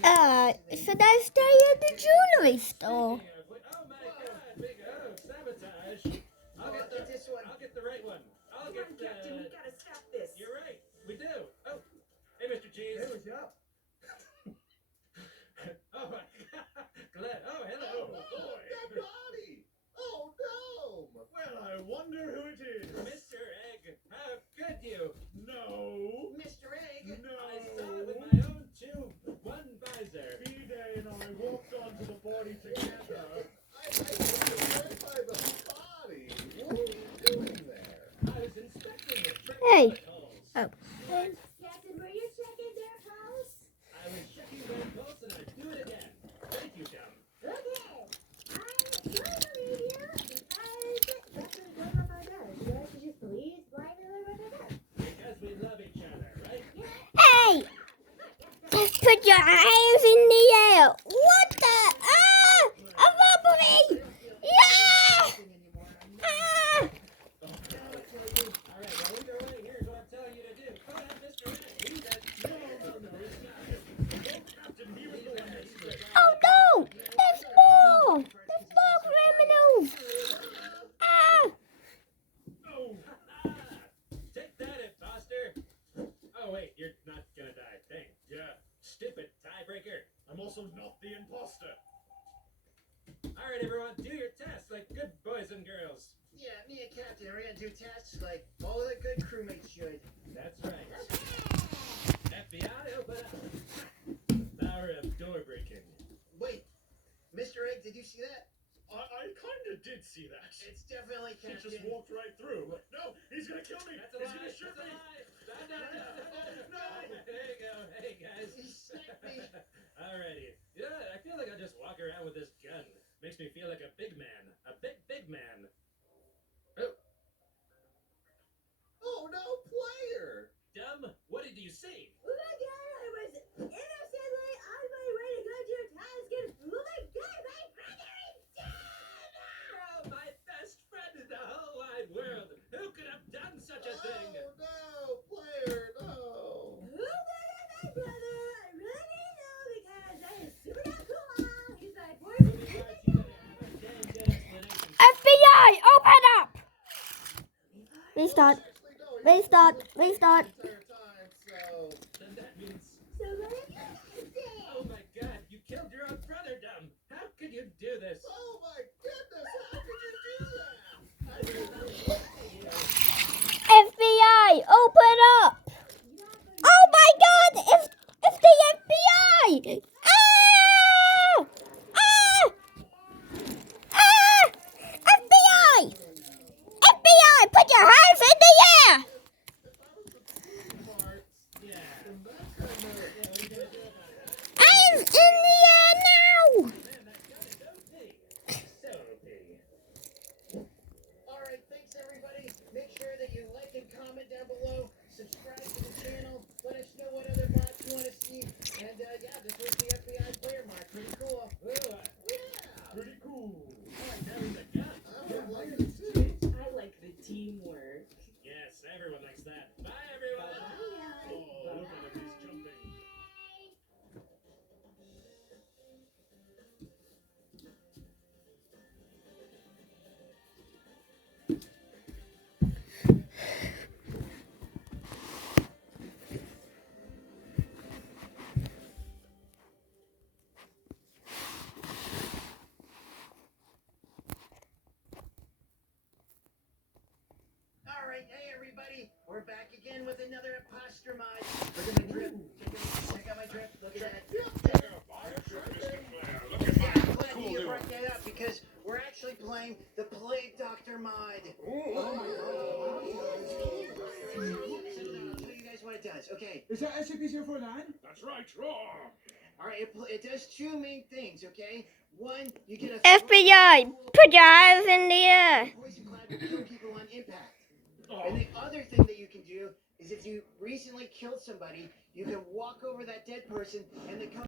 Should I stay at the jewelry store? Oh my God! Big sabotage! I'll get the right one. I'll get the. Captain, we gotta stop this. You're right. We do. Oh, hey, Mr. Cheese. Hey, what's up? Oh my God! Glenn. Oh, hello. Oh, that body! Oh, no! Well, I wonder who it is. Mr. Egg. How could you? No. Mr. Egg. No. I saw it with my own one visor. B-Day and I walked onto the body together. I couldn't verify the body. What were you doing there? I was inspecting it. For Hey. bullet holes. Oh. Captain, were you checking their pulse? I was checking their pulse and I'd do it again. Thank you, Tom. Okay. I'm going to leave you because that's really going off our does. You guys should just please blindly with our does. Because we love each other, right? Hey! Put your hands in the air. What the? Ah! A robbery! Yeah! Ah! All right, well, either way, here's what I'm telling you to do. Go ahead, Mr. Egg. He's a... Oh no! There's more! There's more criminals! Ah! Oh! Take that, imposter! Oh, wait, you're not gonna die. Dang. Yeah. Stupid tiebreaker. I'm also not the imposter. All right, everyone, do your test like good boys and girls. Yeah, me and Captain are gonna do tests like all the good crewmates should. That's right. FBI, open up. Power of door breaking. Wait, Mr. Egg, did you see that? I kind of did see that. It's definitely He Captain. just walked right through. No, he's gonna kill me. That's a He's lie. gonna shoot That's a me. lie. No. There you go. Hey, guys. He sniped me. Alrighty. Yeah, I feel like I just walk around with this gun. Makes me feel like a big man. A big man. Oh, Oh no, player! dumb. What did you see? Oh my god, I was innocently on my way to go to your task and oh my god, my brother is dead! Oh, my best friend in the whole wide world. Who could have done such a thing? Oh no, player, no! Who murdered my brother? I really didn't know because that is super not cool. He's my poor Right, you better have a damn good explanation. FBI, open up! Restart. Actually, no, he Restart. was Restart. the entire time, so... Then that means... So what have you guys Oh did? my God, you killed your own brother, dumb. How could you do this? Oh my goodness, how could you do that? I didn't FBI, open up! Oh my God! It's the FBI! Ah! Ah! Ah! FBI! FBI, put your hands in the air! Yeah. Hands in the air now! Man, that gun is OP. So OP. Alright, thanks everybody. Make sure that you like and comment down below. Subscribe to the channel. Let us know what other mods you want to see. And yeah, this was the FBI player mod. Pretty cool. Ooh, Pretty cool. I like having the gun. I would like to see. I like the teamwork. Yes, everyone likes that. Bye, everyone. Oh, look at him, he's jumping. Alright, hey everybody. We're back again with another imposter mod. Look at my drip. Check out my drip. Look at that. Yeah, I'm glad you brought that up because we're actually playing the Plague Doctor mod. Oh my I'll tell you guys what it does. Okay. Is that SCP-049? That's right, raw. Alright, it does two main things, okay? One, you get a FBI, put your hands in the air! poison cloud to kill people on impact. Oh. And the other thing that you can do is if you recently killed somebody, you can walk over that dead person and the